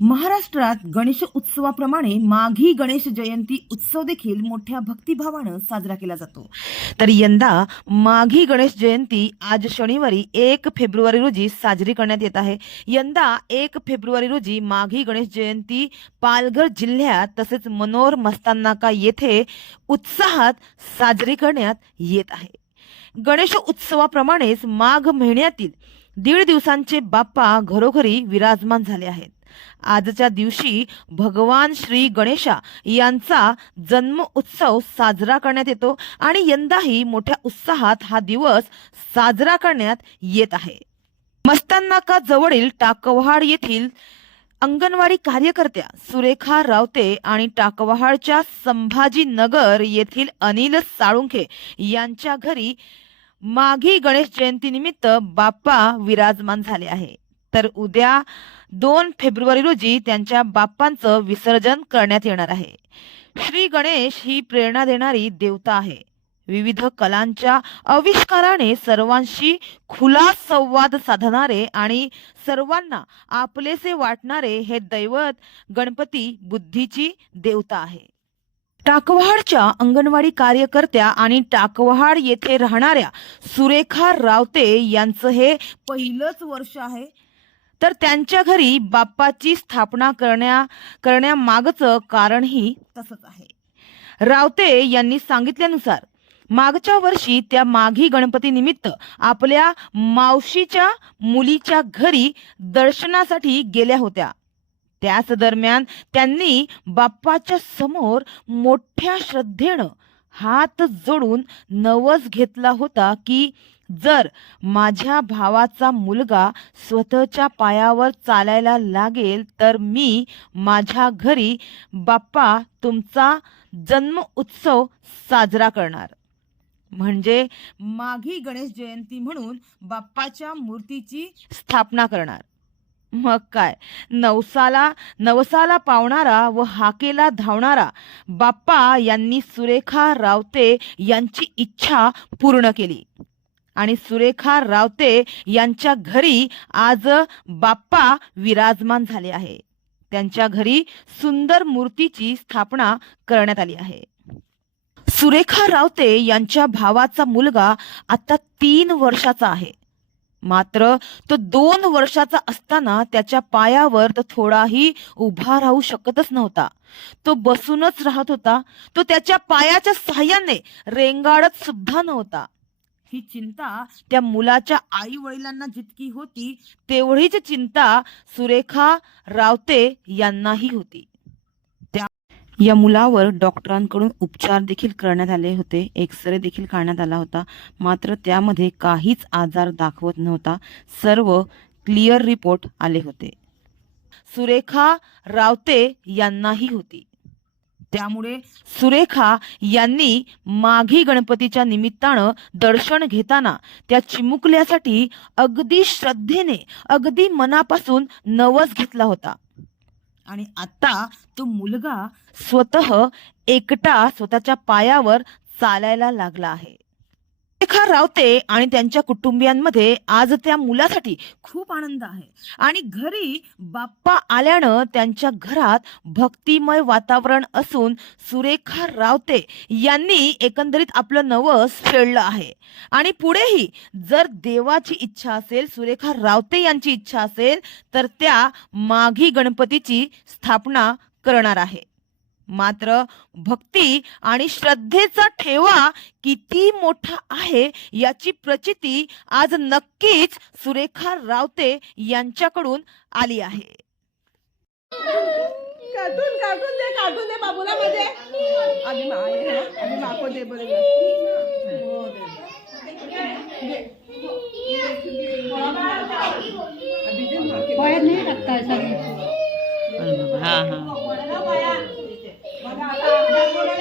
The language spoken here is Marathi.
महाराष्ट्रात गणेश उत्सवाप्रमाणे माघी गणेश जयंती उत्सव देखील मोठ्या भक्तिभावानं साजरा केला जातो. तर यंदा माघी गणेश जयंती आज शनिवारी एक फेब्रुवारी रोजी साजरी करण्यात येत आहे. यंदा एक फेब्रुवारी रोजी माघी गणेश जयंती पालघर जिल्ह्यात तसेच मनोर मस्तानाका येथे उत्साहात साजरी करण्यात येत आहे. गणेश उत्सवाप्रमाणेच माघ महिन्यातील दीड दिवसांचे बाप्पा घरोघरी विराजमान झाले आहेत. आजच्या दिवशी भगवान श्री गणेशा यांचा जन्म उत्सव साजरा करण्यात येतो आणि यंदाही मोठ्या उत्साहात हा दिवस साजरा करण्यात येत आहे. मस्तानाका जवळील टाकवहाड येथील अंगणवाडी कार्यकर्त्या सुरेखा रावते आणि टाकवहाडच्या संभाजीनगर येथील अनिल साळुंखे यांच्या घरी माघी गणेश जयंतीनिमित्त बाप्पा विराजमान झाले आहे. तर उद्या दोन फेब्रुवारी रोजी त्यांच्या बाप्पांचं विसर्जन करण्यात येणार आहे. श्री गणेश ही प्रेरणा देणारी देवता आहे. विविध कलांच्या आविष्काराने सर्वांशी खुला संवाद साधणारे आणि सर्वांना आपलेसे वाटणारे हे दैवत गणपती बुद्धीची देवता आहे. टाकवहाडच्या अंगणवाडी कार्यकर्त्या आणि टाकवहाड येथे राहणाऱ्या सुरेखा रावते यांचं हे पहिलंच वर्ष आहे. तर त्यांच्या घरी बाप्पाची स्थापना करण्या करण्यामागचं कारणही तसंच आहे. रावते यांनी सांगितल्यानुसार मागच्या वर्षी त्या माघी गणपती निमित्त आपल्या मावशीच्या मुलीच्या घरी दर्शनासाठी गेल्या होत्या. त्याच दरम्यान त्यांनी बाप्पाच्या समोर मोठ्या श्रद्धेनं हात जोडून नवस घेतला होता की जर माझ्या भावाचा मुलगा स्वतःच्या पायावर चालायला लागेल तर मी माझ्या घरी बाप्पा तुमचा जन्म उत्सव साजरा करणार. म्हणजे माघी गणेश जयंती म्हणून बाप्पाच्या मूर्तीची स्थापना करणार. मग काय? नवसाला नवसाला पावणारा व हाकेला धावणारा बाप्पा यांनी सुरेखा रावते यांची इच्छा पूर्ण केली. आणि सुरेखा रावते यांच्या घरी आज बाप्पा विराजमान झाले आहे. त्यांच्या घरी सुंदर मूर्तीची स्थापना करण्यात आली आहे. सुरेखा रावते यांच्या भावाचा मुलगा आता तीन वर्षाचा आहे. मात्र तो दोन वर्षाचा असताना त्याच्या पायावर तो थोडाही उभा राहू शकतच नव्हता. तो बसूनच राहत होता. तो त्याच्या पायाच्या सहाय्याने रेंगाळत सुद्धा नव्हता. ही चिंता त्या मुलाच्या आई वडिलांना जितकी होती तेवढीच चिंता सुरेखा रावते यांनाही होती. या मुलावर डॉक्टरांकडून उपचार देखील करण्यात आले होते. एक्सरे देखील काढण्यात आला होता. मात्र त्यामध्ये काहीच आजार दाखवत नव्हता. सर्व क्लिअर रिपोर्ट आले होते. सुरेखा रावते यांनाही होती. त्यामुळे सुरेखा यांनी माघी गणपतीच्या निमित्तानं दर्शन घेताना त्या चिमुकल्यासाठी अगदी श्रद्धेने अगदी मनापासून नवस घेतला होता. आणि आता तो मुलगा स्वतः एकटा स्वतःच्या पायावर चालायला लागला आहे. रेखा रावते आणि त्यांच्या कुटुंबियांमध्ये आज त्या मुलासाठी खूप आनंद आहे. आणि घरी बाप्पा आल्यानं त्यांच्या घरात भक्तिमय वातावरण असून सुरेखा रावते यांनी एकंदरीत आपलं नवस फेडलं आहे. आणि पुढेही जर देवाची इच्छा असेल सुरेखा रावते यांची इच्छा असेल तर त्या माघी गणपतीची स्थापना करणार आहे. मात्र भक्ती आणि श्रद्धेचा ठेवा किती मोठा आहे याची प्रचिती आज नक्कीच सुरेखा रावते यांच्याकडून आली आहे. कार्टून कार्टून दे कार्टून दे बाबूला मध्ये आधी मा आधी माको दे बरं हो दे. अभी दे माके. पायात नाही टाकता हा हा. ¡Vamos!